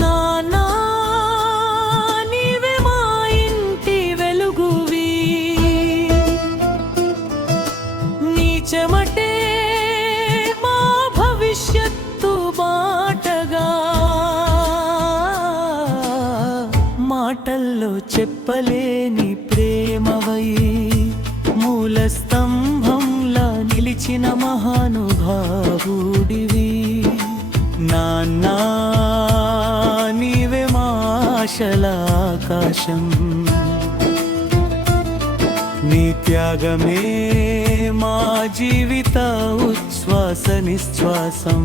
నానా నీవే మా ఇంటి వెలుగువి, నీ చెమటే మా భవిష్యత్తు బాటగా, మాటల్లో చెప్పలేని ప్రేమవై మూల స్తంభంలా నిలిచిన మహానుభావుడివి. నాన్నా నీవే మా ఆశల ఆకాశం, నీ త్యాగమే మా జీవిత ఉచ్ఛ్వాస నిశ్వాసం.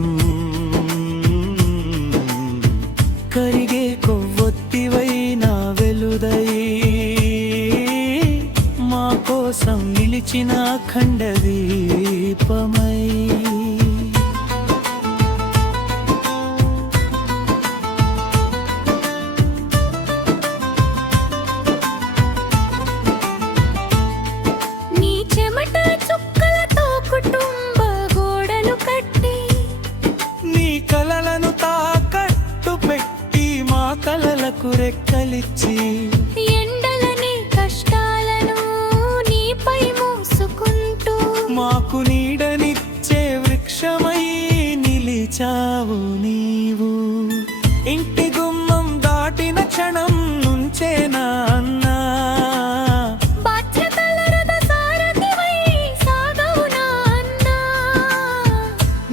కరిగే కొవ్వొత్తివైన వెలుదై మా కోసం నిలిచిన అఖండ దీపమై. నీ చెమట చుక్కలతో కుటుంబ గోడలు కట్టి, నీ కలలను తాకట్టు పెట్టి మా కలలకు రెక్కలిచ్చి, ఎండలని కష్టాలను నీపై మోసుకుంటూ మాకు నీడనిచ్చే వృక్షమై నిలిచావు నీవు. ఇంటి గుమ్మం దాటిన క్షణం నుంచే నాన్నా బాధ్యతల రథ సారథివై సాగవు నాన్నా.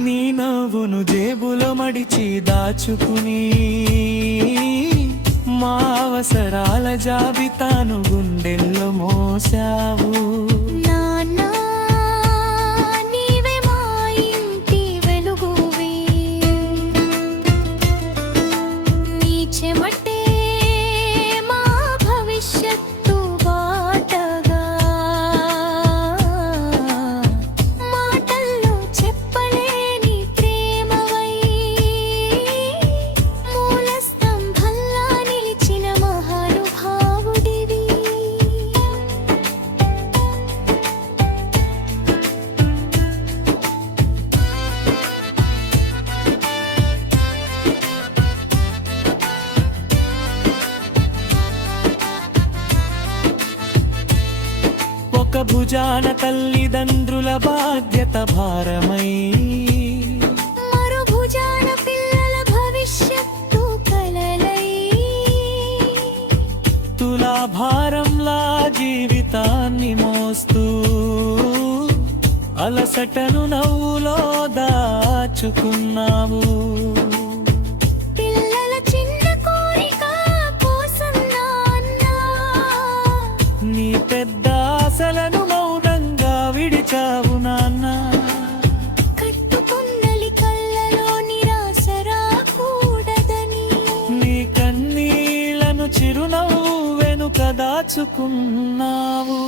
నీ నవ్వును జేబులో మడిచి దాచుకుని మా అవసరాల జాబితాను గుండెల్లో మోసావు. నాన్నా నీవే మా ఇంటి వెలుగువి, నీ చెమటే మా భవిష్యత్తు బాటగా, మాటల్లో చెప్పలేని ప్రేమవై మూల స్తంభంలా నిలిచిన మహానుభావుడివి. ఒక భుజాన తల్లిదండ్రుల బాధ్యత భారమై, మరో భుజాన పిల్లల భవిష్యత్తు కలలై, తులాభారంలా జీవితాన్ని మోస్తూ అలసటను నవ్వులో దాచుకున్నావు. పిల్లల చిన్న కోరిక కోసం నాన్నా నీ పెద్ద ఆశలను మౌనంగా విడిచావు నాన్న. కట్టుకున్నలి కళ్ళలో నిరాశ రాకూడదని, నీ కన్నీళ్లను చిరునవ్వు వెనుక దాచుకున్నావు.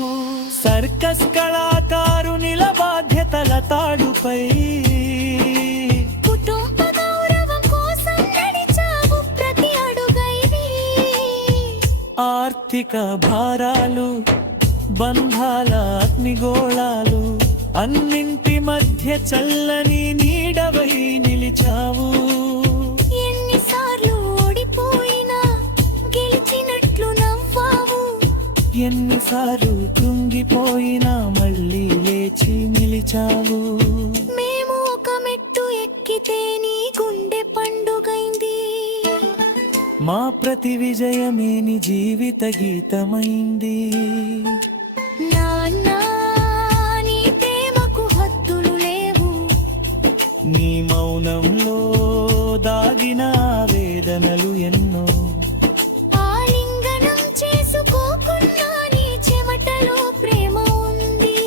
సర్కస్ కళాకారునిల బాధ్యతల తాడుపై కుటుంబ గౌరవం కోసం నడిచావు ప్రతి అడుగైవి. ఆర్థిక భారాలు బంధాల అగ్నిగోళాలు అన్నింటి మధ్య చల్లని నీడవై నిలిచావు. ఎన్నిసార్లు ఓడిపోయినా గెలిచినట్లు నవ్వావు, ఎన్నిసార్లు కృంగిపోయినా మళ్ళీ లేచి నిలిచావు. మేము ఒక మెట్టు ఎక్కితే నీ గుండె పండుగైంది. మా ప్రతి విజయమే నీ జీవిత గీతమైంది. నాన్నా నీ ప్రేమకు హద్దులు లేవు, నీ మౌనంలో దాగిన వేదనలు ఎన్నో, ఆలింగనం చేసుకోకున్నా నీ చెమటలో ప్రేమ ఉంది.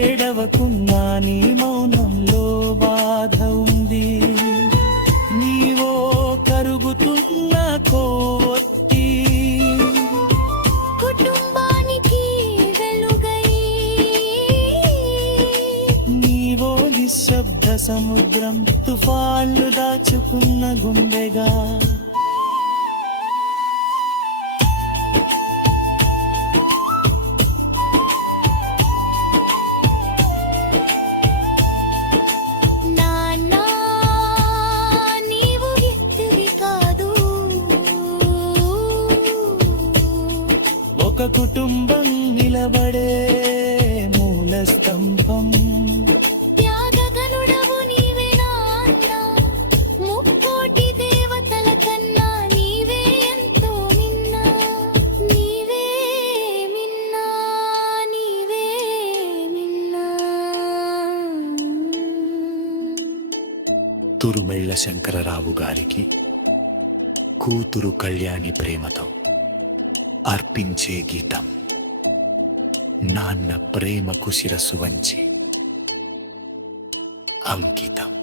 ఏడవకున్నా నీ మౌనంలో బాధ ఉంది. నీవో కరుగుతున్న కోవొత్తి, కుటుంబానికి వెలుగై, నీవో నిశ్శబ్ద సముద్రం తుఫాన్లు దాచుకున్న గుండెగా. నాన్నా నీవు వ్యక్తివి కాదు ఒక కుటుంబం నిలబడే మూల స్తంభం. త్యాగగనుడవు నీవే నాన్న, ముక్కోటి దేవతల కన్నా నీవే ఎంతో మిన్న. నీవే మిన్న, నీవే మిన్న. తురుమెళ్ల శంకరరావు గారికి కూతురు కళ్యాణి ప్రేమతో అర్పించే గీతం. నాన్న ప్రేమకు శిరస్సు వంచి అంకితం.